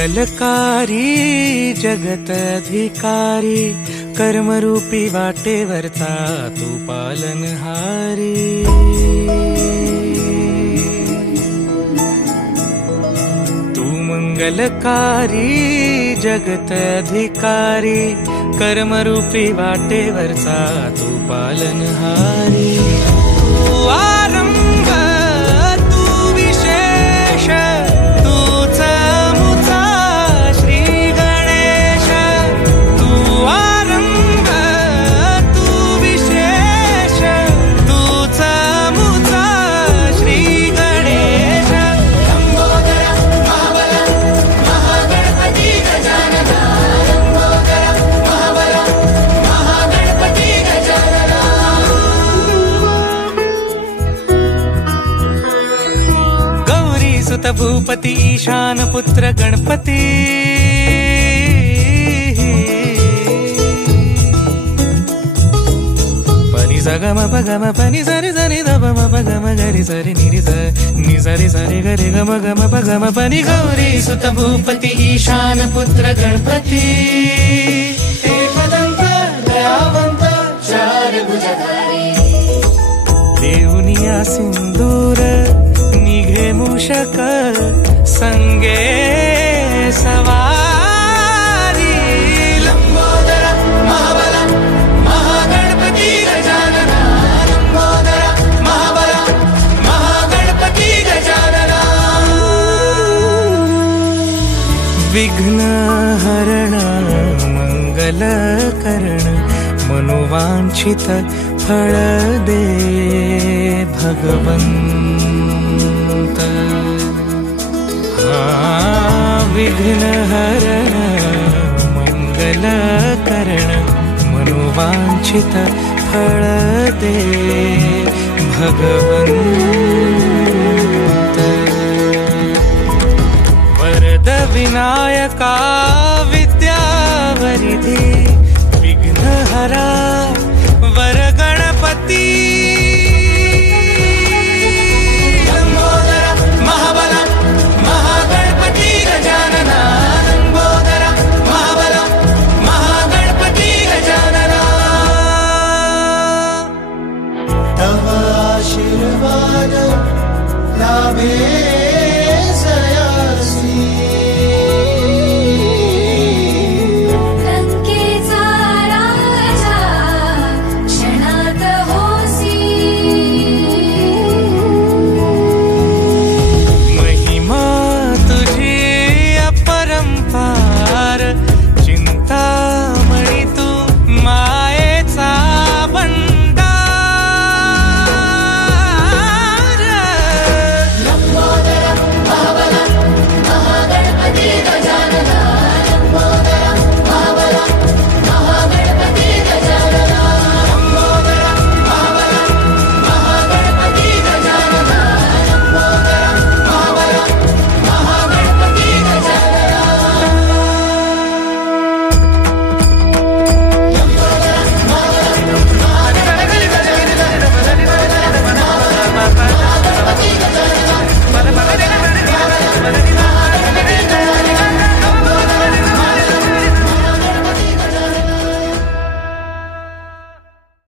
मंगलकारी जगत अधिकारी कर्मरूपी वाटेवरचा तू पालनहारी। तू मंगलकारी जगत अधिकारी कर्मरूपी वाटेवरचा तू पालनहारी। तू आरंभ तू विशेष तूच मुचा श्री गणेश। तू आरंभ तू विशेष तूच मुचा श्री गणेश। लंबोदर महाबल महागणपती गजानना। लंबोदर महाबल महागणपती गजानना। गौरी सुत भूपती ईशान पुत्र गणपती। पनि सगम पगम पनि सरि सरि ध म पगम गरि सरि नि सरि सरि गरि गम गम पगम पनि। गौरी सुत भूपती ईशान पुत्र गणपती। एकदंत दयावंत चार भुजधारी। देऊनिया सिंदूर निघे मूषक संगे सवारी। लंबोदर महाबल महागणपती गजानना। लंबोदर महाबल महागणपती गजानना। विघ्न हरण मंगल करण मनोवांछित फळ दे भगवंत। विघ्न हरण मंगल करण मनोवांछित फळ दे भगवंत। वरद विनायका विद्यावरिधी विघ्नहरा वर गणपती। लंबोदर महाबल महागणपती गजानना। लंबोदर महाबल महागणपती गजानना। तव आशीर्वाद लाभे सयासी।